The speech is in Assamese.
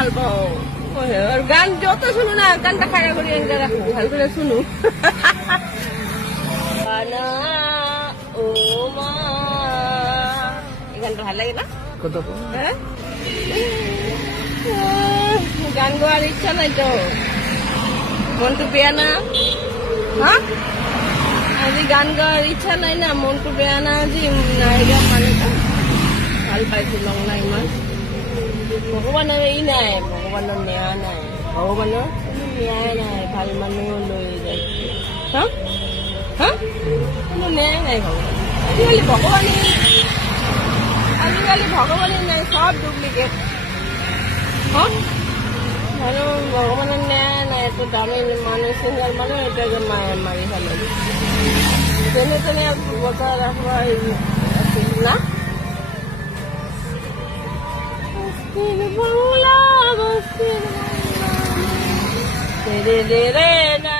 ভাল পাওঁ আৰু গান যত শুনো না গানটা খাৰা কৰি এনেকে ৰাখো ভাল করে শুনো ও মা এই গানটা ভাল লাগে না কত হ্যাঁ গান গাওয়ার ইচ্ছা নাই তো মনটো বেয়া না হ্যাঁ আজি গান গাওয়ার ইচ্ছা নাই না মনটো বেয়া না আজি নাই গা মানে ভাল পাইছো লং না ইমান ভগৱানৰ ই নাই ভগৱানৰ ন্যায় নাই ভগৱানৰ ন্যায় নাই ভাল মানুহ লৈ যায় হা হা কোনো ন্যায় নাই ভগৱান আজিকালি ভগৱানে নাই সব ডুপ্লিকেট হ্যাঁ মানুহ ভগৱানৰ ন্যায় নাই এত দামী মানুহ সিঙ্গাল মানুহ এটাকে মাৰি ফেলে যেনে তেনে বচাই ৰাখবা আছিল না Bangla, Bangla,